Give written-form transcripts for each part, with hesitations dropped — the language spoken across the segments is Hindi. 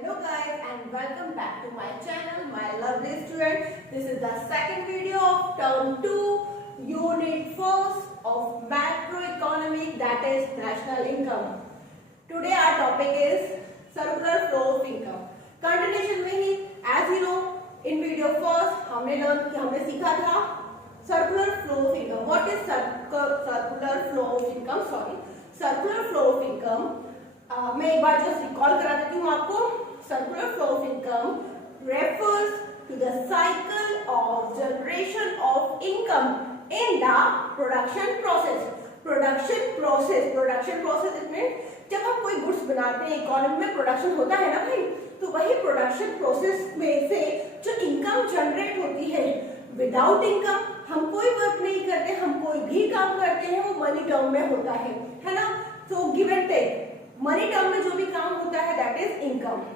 Hello guys and welcome back to my channel, my lovely student. This is the second video of term 2, unit 4 of macroeconomic, that is national income. Today our topic is circular flow of income. Continuation में ही as you know in video first हमने सीखा था circular flow of income. What is circular flow of income? Circular flow of income. मैं एक बार जस्ट रिकॉल करा देती हूँ आपको. Circular flow of income refers to the cycle of generation of income in the production process. Production process इसमें जब हम कोई गुड्स बनाते हैं, इकोनॉमी में प्रोडक्शन होता है ना भाई, तो वही प्रोडक्शन प्रोसेस में से जो इनकम जनरेट होती है, विदाउट इनकम हम कोई वर्क नहीं करते, हम कोई भी काम करते हैं वो मनी टर्म में होता है ना. So give and take, money term में जो भी काम होता है that is income.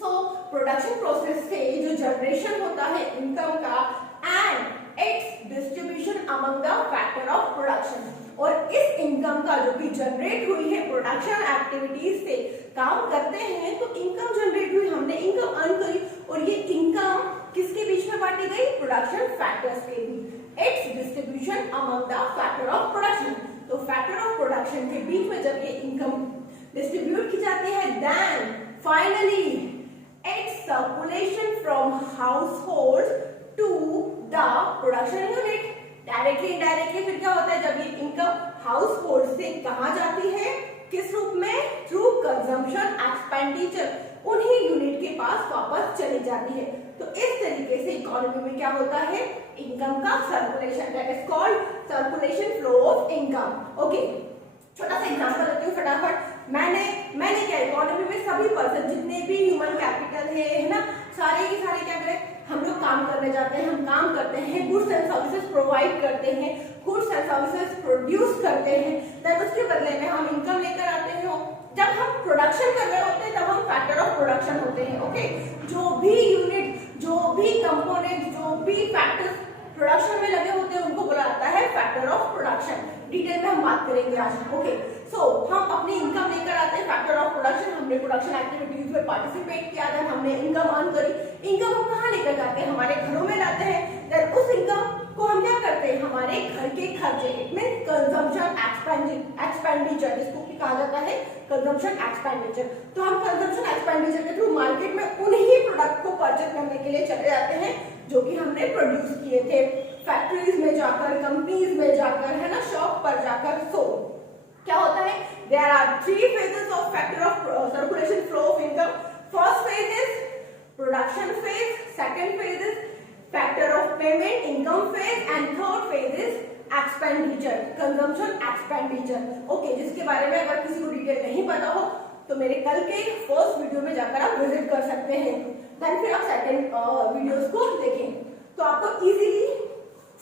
So production process से जो जनरेशन होता है इनकम का and its distribution among the factor of production, और इस इनकम का जो भी जनरेट हुई है प्रोडक्शन एक्टिविटीज से काम करते हैं तो इनकम जनरेट हुई, हमने इनकम अर्न करी, और ये इनकम किसके बीच में बांटी गई? प्रोडक्शन फैक्टर्स के बीच. It's distribution among the factor of production. तो फैक्टर ऑफ प्रोडक्शन के बीच में जब ये इनकम डिस्ट्रीब्यूट की जाती है, then finally its circulation from household to the production unit. Directly indirectly फिर क्या होता है, जब ये इनकम हाउसहोल्ड से कहां जाती है, किस रूप में? थ्रू कंजम्पशन एक्सपेंडिचर, उन्हीं यूनिट के पास वापस चली जाती है. तो इस तरीके से इकोनॉमी में क्या होता है, इनकम का circulation, that is called circulation flow of income. Okay, छोटा सा एग्जांपल लेती हूँ फटाफट. मैंने क्या, इकोनॉमी में सभी पर्सन जितने भी ह्यूमन कैपिटल है ना, सारे के सारे क्या करें, हम लोग काम करने जाते हैं, हम काम करते हैं, गुड्स एंड सर्विसेज प्रोवाइड करते हैं, गुड्स एंड सर्विसेज प्रोड्यूस करते हैं, देन उसके बदले में हम इनकम लेकर आते हैं. जब हम प्रोडक्शन कर रहे होते हैं तब हम फैक्टर ऑफ प्रोडक्शन होते हैं. ओके, जो भी यूनिट, जो भी कंपोनेंट, जो भी फैक्टर्स प्रोडक्शन में लगे होते हैं उनको बोला जाता है फैक्टर ऑफ प्रोडक्शन. डिटेल में हम बात करेंगे आज. ओके, सो हम अपनी इनकम लेकर आते हैं, फैक्टर ऑफ प्रोडक्शन, हमने प्रोडक्शन एक्टिविटीज में पार्टिसिपेट किया, देन हमने इनकम अर्न करी. इनकम हम कहाँ लेकर जाते हैं? हमारे घरों में लाते हैं. देन उस इनकम को हम क्या करते हैं, हमारे घर के खर्चे, इट मीन कंजम्पशन एक्सपेंडिचर, जिसको भी कहा जाता है कंजम्पशन एक्सपेंडिचर. तो हम कंजम्पशन एक्सपेंडिचर के थ्रू मार्केट में उन्हीं प्रोडक्ट को परचेज करने के लिए चले जाते हैं जो कि हमने प्रोड्यूस किए थे, फैक्ट्रीज में जाकर, कंपनीज में जाकर, है ना, शॉप पर जाकर. सो क्या होता है, there are 3 phases of factor of circulation flow of income. First phase is production phase, second phase is factor of payment income phase, and third phase is expenditure, consumption expenditure. Okay, जिसके बारे में अगर किसी को डिटेल नहीं पता हो तो मेरे कल के फर्स्ट वीडियो में जाकर आप विजिट कर सकते हैं, देन फिर आप सेकंड वीडियोस को देखें तो आपको इजीली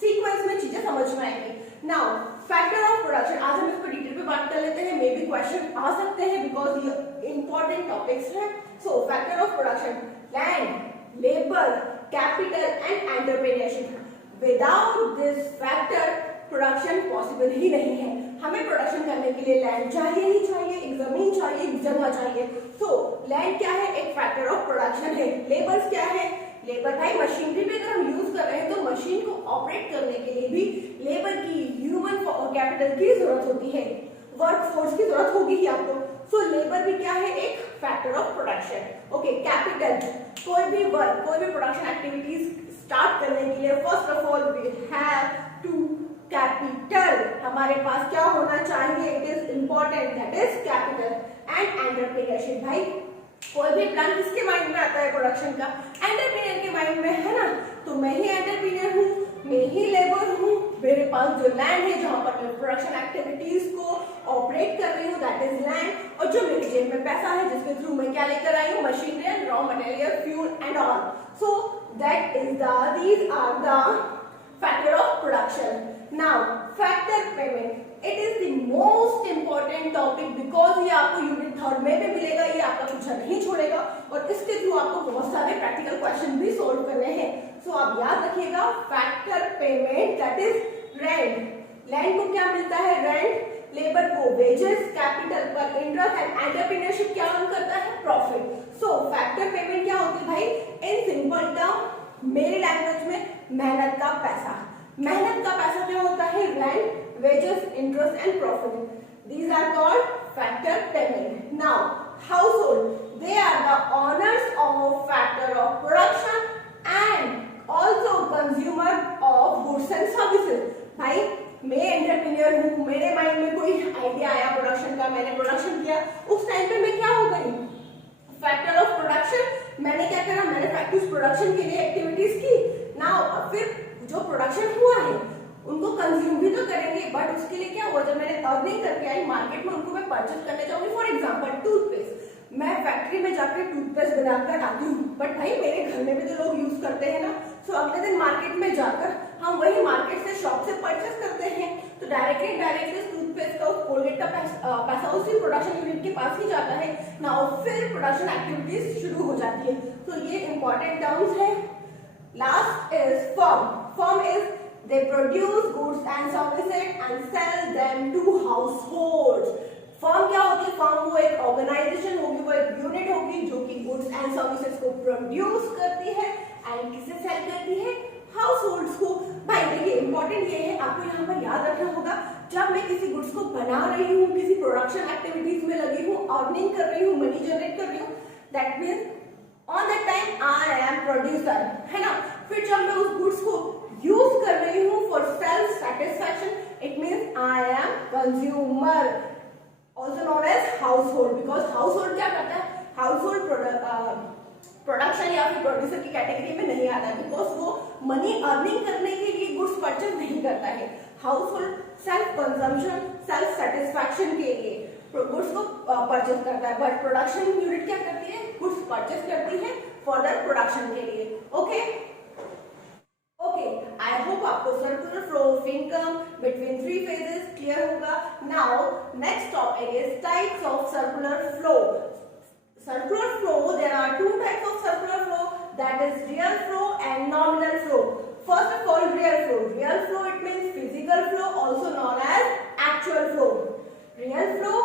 सीक्वेंस में चीजें समझ में आएंगी. नाउ फैक्टर ऑफ प्रोडक्शन, आज हम इसको डिटेल पे बात कर लेते हैं. मे बी क्वेश्चन आ सकते हैं बिकॉज ये इंपॉर्टेंट टॉपिक्स हैं. So factor of production, land, labour, capital and entrepreneurship. Without this factor production possible ही नहीं है. हमें प्रोडक्शन करने के लिए लैंड चाहिए ही चाहिए, एक जमीन चाहिए, एक जगह चाहिए. तो लैंड क्या है, एक फैक्टर ऑफ प्रोडक्शन है. लेबर्स क्या है, लेबर भाई मशीनरी भी अगर हम यूज कर रहे हैं तो मशीन को ऑपरेट करने के लिए भी लेबर की, ह्यूमन कैपिटल की जरूरत होती है, वर्क फोर्स की जरूरत होगी ही आपको. सो लेबर भी क्या है, एक factor of production. Okay, capital, कोई भी वर्क, कोई भी प्रोडक्शन एक्टिविटीज स्टार्ट करने के लिए first of all we have to capital. हमारे पास क्या होना चाहिए, it is important, that is capital. And entrepreneurship, भाई कोई भी प्लान किसके माइंड में आता है प्रोडक्शन का? एंटरप्रेन्योर के माइंड में, है ना. तो मैं ही एंटरप्रेन्योर हूँ, मैं ही लेबर हूँ, मेरे पास जो लैंड है जहां पर मैं प्रोडक्शन एक्टिविटीज को ऑपरेट कर रही हूँ दैट इज लैंड, और जो मेरे जेब में पैसा है जिसके थ्रू मैं क्या लेकर आई हूँ, machinery and raw material, fuel and all. So that is these are the factor of production. Now factor payment, it is the most important topic because ये आपको यूनिट थर्ड में भी मिलेगा, ये आपका पीछा नहीं छोड़ेगा, और इसके थ्रू आपको बहुत सारे प्रैक्टिकल क्वेश्चन भी सोल्व करने हैं. सो आप याद रखिएगा, factor payment that is rent. Land को क्या मिलता है, रेंट. लेबर को वेजेस, कैपिटल पर इंटरेस्ट, एंड एंटरप्रेन्योरशिप क्या अर्न करता है, प्रॉफिट. सो फैक्टर मेरी लैंग्वेज में मेहनत का पैसा। मेहनत का पैसा क्या होता है? Rent, wages, interest and profit. These are called factor payment. Now, household, they are the owners of factor of production and also consumer of goods and services. भाई मैं एंटरप्रेन्योर हूँ, मेरे माइंड में कोई आइडिया आया प्रोडक्शन का, मैंने प्रोडक्शन किया, उस टाइम पे मैं क्या हो गई? Factor of production. मैंने क्या करा? मैंने फैक्ट्री प्रोडक्शन के लिए एक्टिविटीज की। नाउ फिर जो प्रोडक्शन हुआ है उनको कंज्यूम भी तो करेंगे, बट उसके लिए क्या हुआ? जब मैंने अर्निंग करके आई मार्केट में, उनको मैं परचेज करने जाऊंगी। फॉर एग्जांपल टूथपेस्ट, मैं फैक्ट्री में जाकर टूथपेस्ट बनाकर आती हूँ, बट भाई मेरे घर में भी तो लोग यूज करते हैं ना। सो अगले दिन मार्केट में जाकर हम वही मार्केट से, शॉप से परचेज करते हैं, तो डायरेक्टली टूथपेस्ट का, कोलगेट का पैसा उसी प्रोडक्शन यूनिट के पास ही जाता है ना, और फिर प्रोडक्शन एक्टिविटीज शुरू हो जाती है। तो ये इंपॉर्टेंट टर्म्स है। Last is firm. Firm is they produce goods and services and sell them to households. Firm क्या होती है? फर्म वो एक ऑर्गेनाइजेशन होगी, वो एक यूनिट होगी जो कि गुड्स एंड सर्विसेज को प्रोड्यूस करती है एंड किसे सेल करती है? हाउसहोल्ड्स को। भाई देखिए इंपॉर्टेंट ये है, आपको यहाँ पर याद रखना होगा, जब मैं किसी गुड्स को बना रही हूँ, किसी प्रोडक्शन एक्टिविटीज में लगी हूँ, अर्निंग कर रही हूँ, मनी जनरेट कर रही हूँ, that means on that time I am producer, है ना। फिर जब मैं उस गुड्स को यूज कर रही हूँ for self satisfaction, it means I am consumer, also known as household. Because household क्या करता है? हाउसहोल्ड प्रोडक्शन या फिर प्रोड्यूसर की कैटेगरी में नहीं आता है, बिकॉज वो मनी अर्निंग करने के लिए गुड्स परचेज नहीं करता है। Household self consumption, self satisfaction के लिए गुड्स को परचेज करता है, बट प्रोडक्शन यूनिट क्या करती है? गुड्स परचेज करती है फर्दर प्रोडक्शन के लिए। ओके ओके, आई होप आपको circular flow of income between three phases clear होगा। Now next topic is types of circular flow. Circular flow, there are two types of circular flow, that is real flow and nominal flow. First of all, real flow. Real flow, it means physical flow, also known as actual flow. Real flow,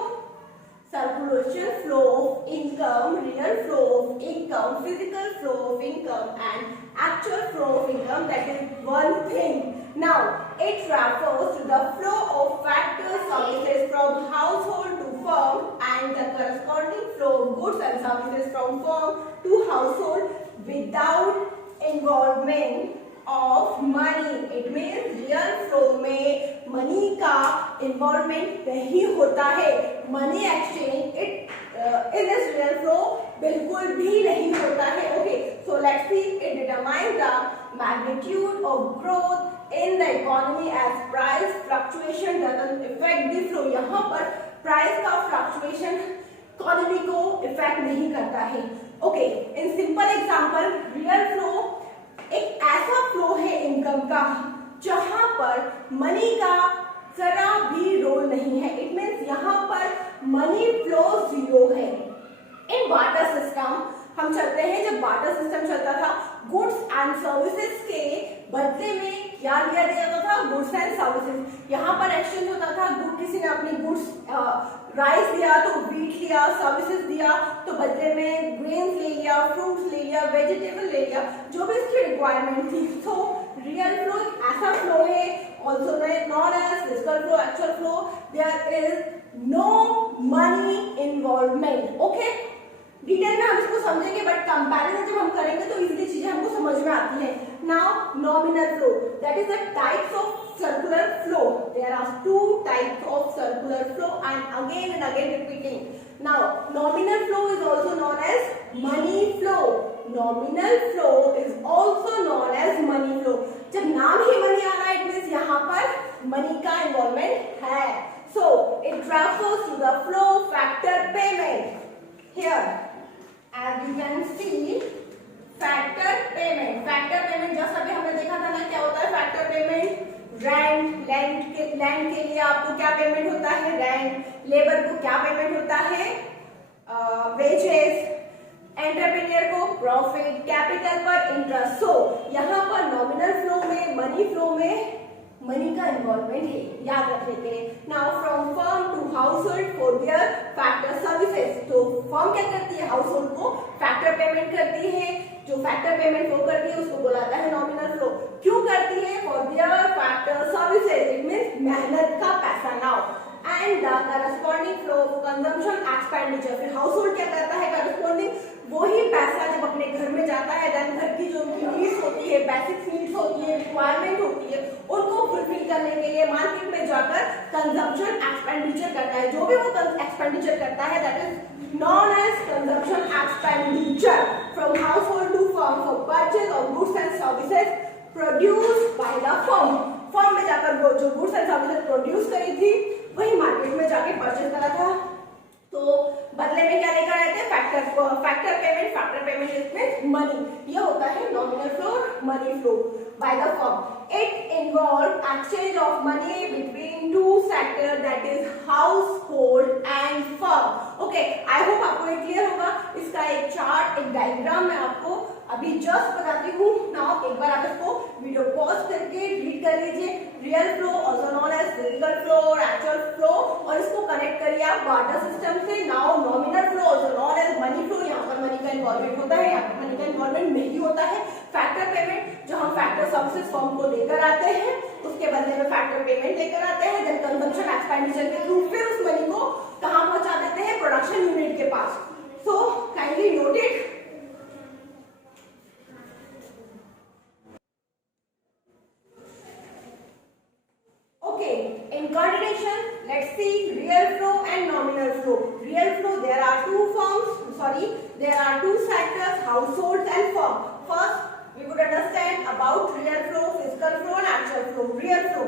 circulation flow of income, real flow of income, physical flow of income and actual flow of income, that is one thing. Now, it refers to the flow of factors, services from household to firm and the corresponding flow of goods and services from firm to household without involvement of money. It means real flow में money का involvement नहीं होता है। Money exchange in this real flow बिल्कुल भी नहीं होता है। Okay, so let's see, it determines the magnitude of growth in the economy as price fluctuation doesn't affect the flow. यहाँ पर प्राइस का फ्लक्चुएशन इकोनॉमी को इफेक्ट नहीं करता है। Okay, in simple example, real flow एक ऐसा फ्लो है इनकम का जहां पर मनी का जरा भी रोल नहीं है। इट मीन्स यहाँ पर मनी फ्लो जीरो है। इन बार्टर सिस्टम हम चलते हैं, जब बार्टर सिस्टम चलता था, गुड्स एंड सर्विसेज के बदले में क्या दिया जाता था? Goods and services. यहाँ पर एक्सचेंज होता था, गुड किसी ने अपनी गुड्स राइस दिया तो व्हीट लिया, सर्विसेज दिया तो बदले में ग्रेन्स ले लिया, फ्रूट्स ले लिया, वेजिटेबल ले लिया, जो भी इसकी रिक्वायरमेंट थी। तो रियल फ्लो ऐसा फ्लो है, also known as physical flow, actual flow, there is no money involvement. Okay, detail में हम इसको समझेंगे, बट कंपैरिजन जब हम करेंगे तो इजीली चीजें हमको समझ में आती है। Now nominal flow, that is the types of circular flow. There are two types of circular flow, and again repeating. Now nominal flow is also known as money flow. Nominal flow is also known as money flow. जब नाम ही मनी आ रहा है, it means यहाँ पर मनी का इन्वॉल्वमेंट है। So it refers to the flow factor payment. Here as you can see, factor payment जैसा अभी हमने देखा था ना, क्या होता है फैक्टर पेमेंट? रेंट, लैंड के लिए आपको क्या पेमेंट होता है? रेंट। लेबर को क्या पेमेंट होता है? वेजेस। एंटरप्रेन्योर को प्रॉफिट, कैपिटल पर इंटरेस्ट। सो यहाँ पर नॉमिनल फ्लो में, मनी फ्लो में मनी का इन्वॉल्वमेंट है, याद रखने के लिए। Now from firm to household for their factor services. तो फर्म क्या करती है? हाउसहोल्ड को फैक्टर पेमेंट करती है, जो जो फैक्टर पेमेंट फ्लो करती है उसको बोलाता है नॉमिनल फ्लो। क्यों करती है? For their factor services, it means मेहनत का पैसा। Now and the corresponding flow of consumption expenditure, फिर हाउस होल्ड क्या करता है? करस्पॉन्डिंग वही पैसा जब अपने घर में जाता है, देन घर की जो उनकी नीड्स होती है, बेसिक नीड्स होती है, रिक्वायरमेंट होती है, उनको फुलफिल करने के लिए मार्केट में जाकर कंजम्पशन एक्सपेंडिचर करता है। जो भी वो एक्सपेंडिचर करता है that is known as consumption expenditure from household to firm for purchase of goods and services produced by the firm. Firm में जाकर वो जो गुड्स एंड सर्विसेज प्रोड्यूस करी थी वही मार्केट में जाके परचेज करा था, तो बदले में क्या लेकर आए थे? Factor payment. फैक्टर पेमेंट इसमें मनी, ये होता है nominal flow, money flow bye the firm. It involve exchange of money between two sector that is house hold and firm. Okay, I hope आपको ये क्लियर होगा। इसका एक चार्ट, एक डायग्राम मैं आपको अभी जस्ट बताती हूँ। नाउ एक बार आप इसको वीडियो पॉज करके रीड कर लीजिए। Real flow also known as physical flow और एक्चुअल फ्लो, और इसको कनेक्ट करिए आप बार्टर सिस्टम से। Now nominal flow also known as money flow, यहाँ पर मनी का इन्वॉल्वमेंट होता है, यहाँ पर मनी का इन्वॉल्वमेंट नहीं होता है। फैक्टर पेमेंट, जो हम फैक्टर सर्विसेज फर्म को देकर आते हैं उसके बदले में फैक्टर पेमेंट लेकर आते हैं, देन कंजम्पशन एक्सपेंडिचर के थ्रू फिर उस मनी को कहाँ पहुंचा देते हैं? प्रोडक्शन यूनिट के पास। So kindly note it. In continuation, let's see real flow and nominal flow. Real flow, there are two sectors, households and firm. First, we would understand about real flow, physical flow and actual flow. Real flow.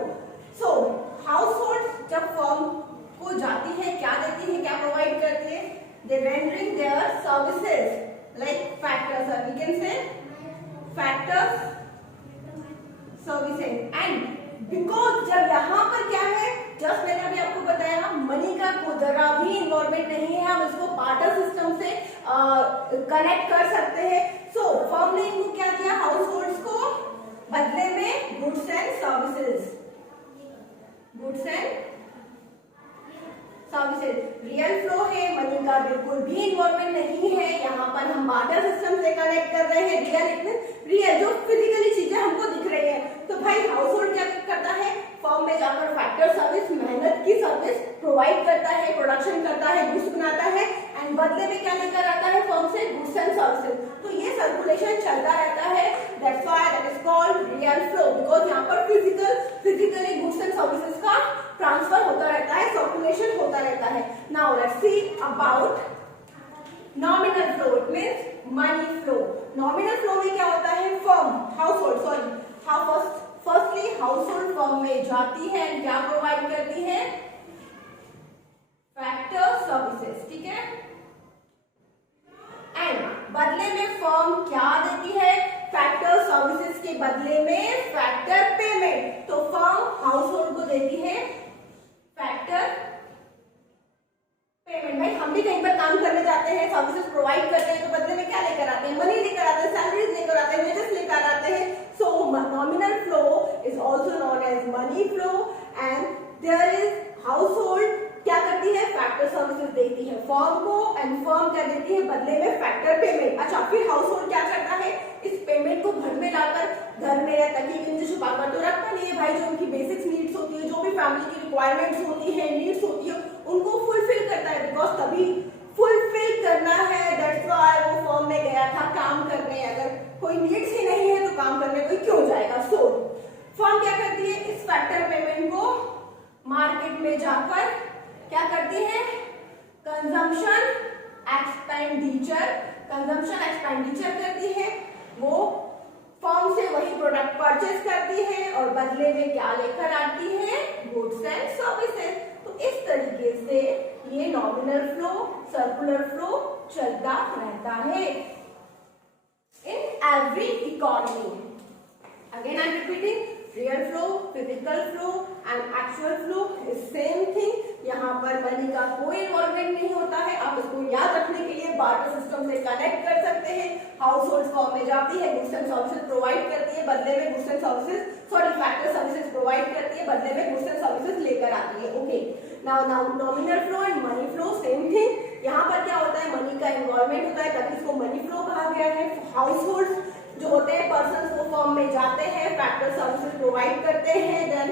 So, households जब firm को जाती है, क्या देती है, क्या प्रोवाइड करती है? They rendering their services like factors, we can say factors services, and because जब यहाँ पर क्या है, जस्ट मैंने अभी आपको बताया मनी का जरा भी इन्वॉल्वमेंट नहीं है, हम इसको बार्टर सिस्टम से कनेक्ट कर सकते हैं। सो फर्म ने इनको क्या दिया? हाउस होल्ड्स को बदले में goods and services, goods and services. Real flow है, मनी का बिल्कुल भी इन्वॉल्वमेंट नहीं है, यहाँ पर हम बार्टर सिस्टम से कनेक्ट कर रहे हैं। रियल जो फिजिकली चीजें हमको दिख रही है। तो भाई हाउस होल्ड क्या करता है? फर्म में जाकर फैक्टर सर्विस, मेहनत की सर्विस प्रोवाइड करता है, प्रोडक्शन करता है, गुड्स बनाता है, एंड बदले में क्या लेकर आता है फर्म से? Goods and services. तो ये सर्कुलेशन चलता रहता है, that's why that is called real flow, because यहाँ पर फिजिकली गुड्स एंड सर्विसेज का ट्रांसफर होता रहता है, सर्कुलेशन होता रहता है। Now let's see about nominal flow, it means money flow. Nominal flow में क्या होता है? Firm, house hold, firstly house hold firm में जाती है, क्या प्रोवाइड करती है? फैक्टर सर्विसेज, ठीक है। एंड बदले में फर्म क्या देती है? फैक्टर सर्विसेज के बदले में फैक्टर पेमेंट। तो फर्म हाउस होल्ड को देती है फैक्टर पेमेंट। भाई हम भी कहीं पर काम करने जाते हैं, सर्विसेज प्रोवाइड करते हैं, तो बदले में क्या लेकर आते हैं? मनी लेकर आते हैं, सैलरीज लेकर आते हैं, वेजेस लेकर आते हैं। So nominal flow is also known as money flow, and there is household क्या करती है? फैक्टर सर्विसेज देती है फर्म को, एंड फर्म क्या देती है बदले में? Factor payment. अच्छा, फिर हाउस होल्ड क्या करता है? इस पेमेंट को घर में लाकर घर में या तकिए के नीचे छुपाकर तो रखता नहीं है भाई। जो उनकी बेसिक नीड्स होती है, जो भी फैमिली की रिक्वायरमेंट्स होती है, नीड्स होती है, उनको फुलफिल करता है, बिकॉज तभी फुलफिल करना है, दैट्स व्हाई वो फर्म में गया था काम करने। अगर कोई नीड्स ही नहीं है तो काम करने कोई क्यों जाएगा? सो फर्म क्या करती है? इस फैक्टर पेमेंट को मार्केट में जाकर क्या करती है? कंजम्पशन एक्सपेंडिचर करती है। वो फर्म से वही प्रोडक्ट परचेज करती है और बदले में क्या लेकर आती है? Goods and services. तो इस तरीके से ये नॉमिनल फ्लो, सर्कुलर फ्लो चलता रहता है in every economy. Again I am repeating, real flow, physical flow and actual flow is same thing. यहाँ पर मनी का कोई इन्वॉल्वमेंट नहीं होता है। आप इसको याद रखने के लिए बार्टर सिस्टम से कनेक्ट कर सकते हैं। हाउस होल्ड फर्म में जाती है, गुड्स एंड सर्विसेज प्रोवाइड करती है, बदले में goods and services factor services provide करती है, बदले में गुड्स एंड सर्विसेज लेकर आती है। Okay, now nominal flow and money flow same thing. यहाँ पर क्या होता है? मनी का इन्वॉल्वमेंट होता है, तभी इसको मनी फ्लो कहा गया है। हाउस होल्ड जो होते हैं पर्सन वो फर्म में जाते हैं, फैक्टर सर्विसेज प्रोवाइड करते हैं, देन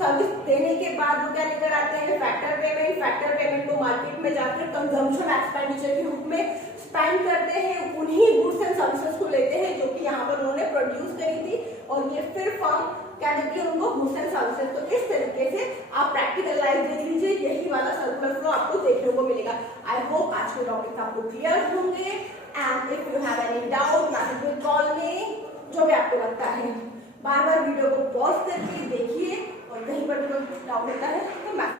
सर्विस देने के बाद वो क्या लेकर आते हैं फैक्टर पेमेंट को मार्केट में जाकर कंजम्पशन एक्सपेंडिचर के रूप में स्पेंड करते हैं, उन्हीं गुड्स एंड सर्विसेज को लेते हैं जो कि यहाँ पर उन्होंने प्रोड्यूस करी थी, और ये फिर फर्म क्या देती है उनको गुड्स एंड सर्विसेज। तो इस तरीके से आप प्रैक्टिकल लाइफ देख लीजिए, यही वाला सर्कुलर फ्लो आपको देखने को मिलेगा। आई होप आज के टॉपिक आपको क्लियर होंगे, and if you have any doubt message will call मी, जो भी आपको लगता है। बार बार वीडियो को पॉज करके देखिए, और कहीं पर भी डाउट होता है तो